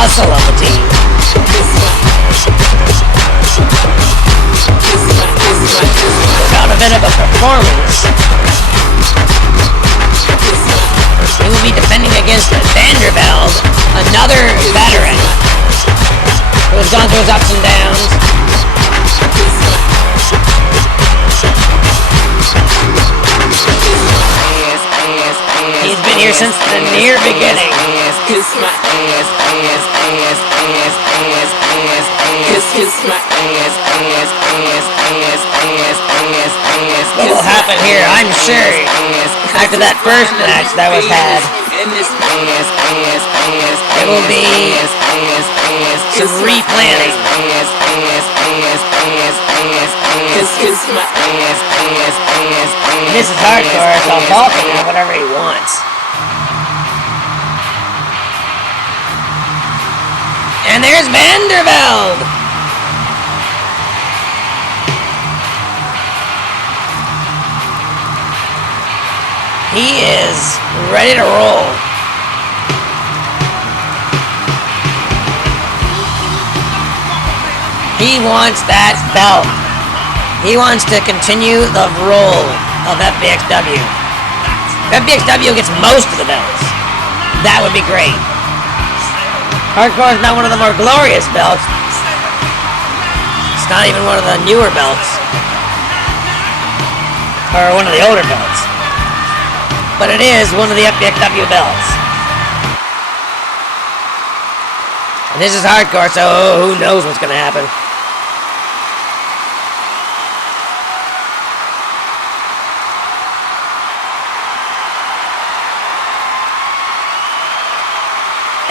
hustle of the team. Without a bit of a performance, he will be defending against VanderVelde, another veteran who has gone through his ups and downs. He's been here since the near beginning. What will happen here, I'm sure, after that first match that was had, there will be some replanning. This is hardcore, so Paul can have whatever he wants. And there's VanderVelde! He is ready to roll. He wants that belt. He wants to continue the role of FBXW. If FBXW gets most of the belts, that would be great. Hardcore is not one of the more glorious belts. It's not even one of the newer belts. Or one of the older belts. But it is one of the FBXW belts. And this is hardcore, so who knows what's going to happen.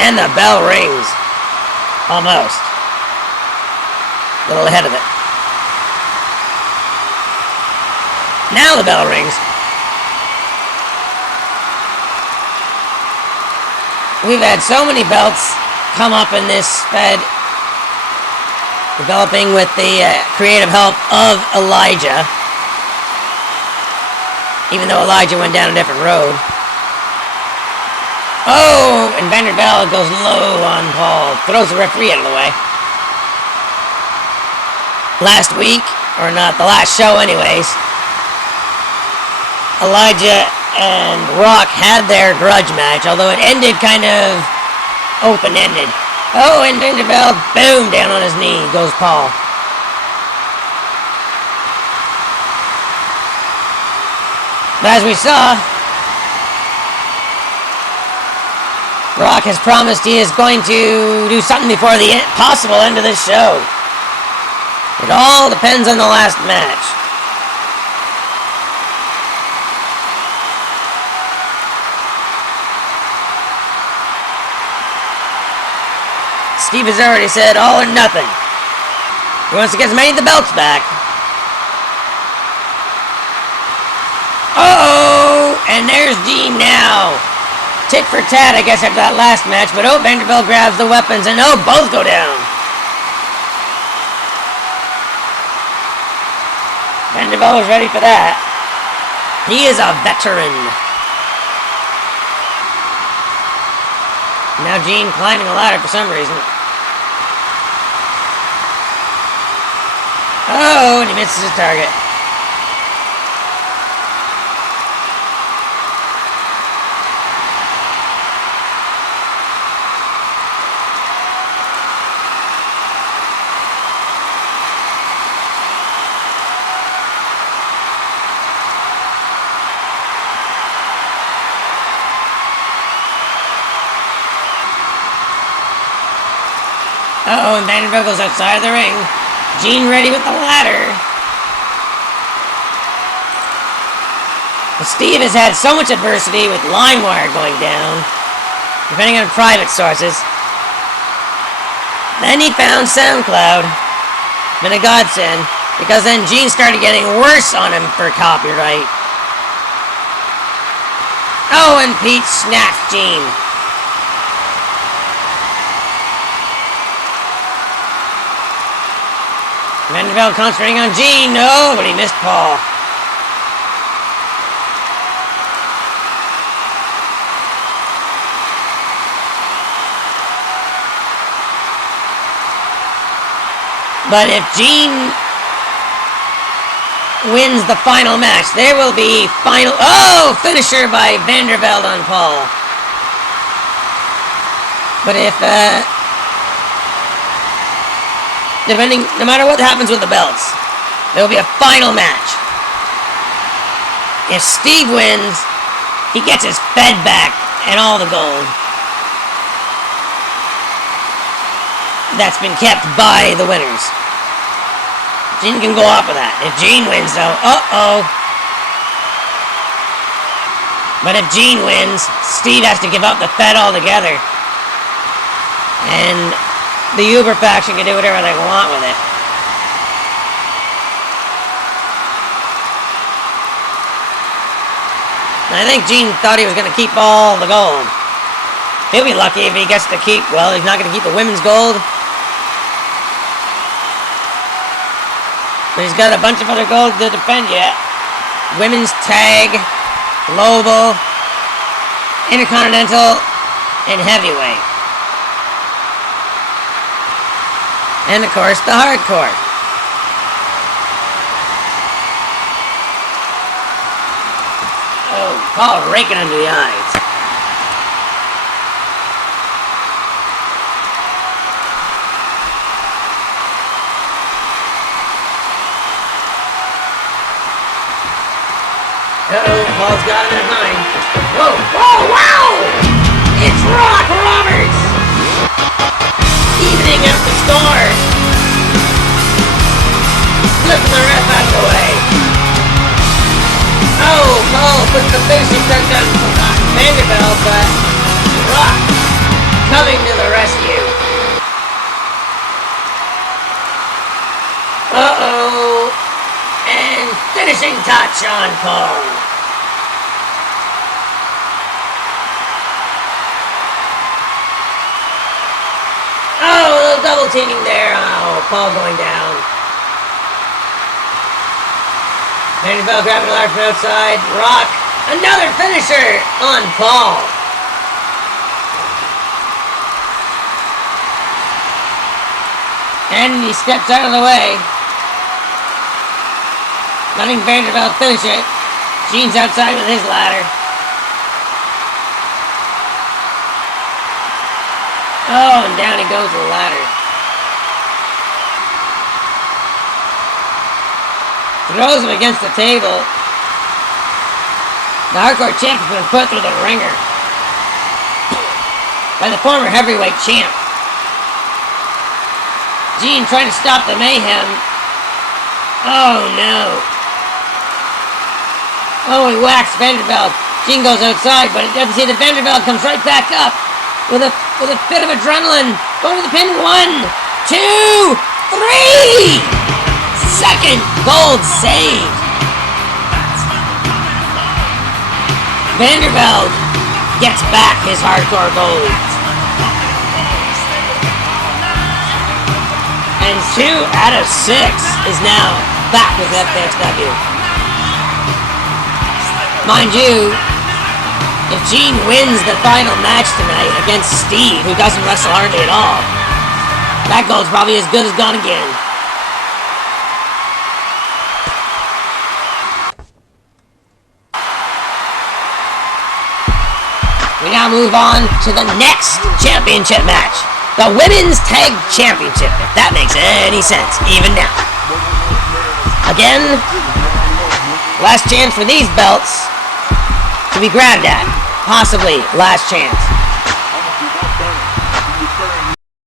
And the bell rings. Almost. A little ahead of it. Now the bell rings. We've had so many belts come up in this Fed, developing with the creative help of Elijah. Even though Elijah went down a different road. Oh, and VanderVelde goes low on Paul. Throws the referee out of the way. Last week, or not, the last show anyways, Elijah and Rock had their grudge match, although it ended kind of open-ended. Oh, and VanderVelde, boom, down on his knee goes Paul. But as we saw, Rock has promised he is going to do something before the possible end of this show. It all depends on the last match. Steve has already said all or nothing. He wants to get as many of the belts back. Uh-oh! And there's Gene now. Tit for tat, I guess, after that last match. But oh, VanderVelde grabs the weapons, and oh, both go down. VanderVelde was ready for that. He is a veteran. Now Gene climbing a ladder for some reason. Oh, and he misses his target. Uh-oh, and VanderVelde goes outside of the ring. Gene ready with the ladder. Well, Steve has had so much adversity with LimeWire going down, depending on private sources. Then he found SoundCloud. Been a godsend, because then Gene started getting worse on him for copyright. Oh, and Pete snapped Gene. VanderVelde concentrating on Gene. No, but he missed Paul. But if Gene wins the final match, there will be final... Oh! Finisher by VanderVelde on Paul. But if, depending... No matter what happens with the belts, there will be a final match. If Steve wins, he gets his Fed back and all the gold that's been kept by the winners. Gene can go off with that. If Gene wins, though, But if Gene wins, Steve has to give up the Fed altogether. And the Uber faction can do whatever they want with it. And I think Gene thought he was going to keep all the gold. He'll be lucky if he gets to keep... Well, he's not going to keep the women's gold. But he's got a bunch of other gold to defend yet. Women's tag, global, intercontinental, and heavyweight. And of course, the hardcore. Oh, Paul raking under the eyes. Uh-oh, Paul's got him in mind. Whoa, whoa, wow! It's Rock Roberts! Evening up the score. Flipping the ref out of the way. Oh, Paul puts the finishing touch on VanderVelde, but Rock coming to the rescue. Uh-oh. And finishing touch on Paul. Oh, a little double teaming there. Oh, Paul going down. VanderVelde grabbing a large from outside. Rock. Another finisher on Paul. And he steps out of the way. Letting VanderVelde finish it. Gene's outside with his ladder. Oh, and down he goes with the ladder. Throws him against the table. The hardcore champ has been put through the ringer by the former heavyweight champ. Gene trying to stop the mayhem. Oh no. Oh, he whacks VanderVelde. Gene goes outside, but it doesn't see that VanderVelde comes right back up with a fit of adrenaline. Going to the pin. 1, 2, 3! Second gold save. VanderVelde gets back his hardcore gold. And 2 out of 6 is now back with FBXW. Mind you, if Gene wins the final match tonight against Steve, who doesn't wrestle hardly at all, that gold's probably as good as gone again. We now move on to the next championship match. The Women's Tag Championship, if that makes any sense, even now. Again, last chance for these belts to be grabbed at. Possibly last chance.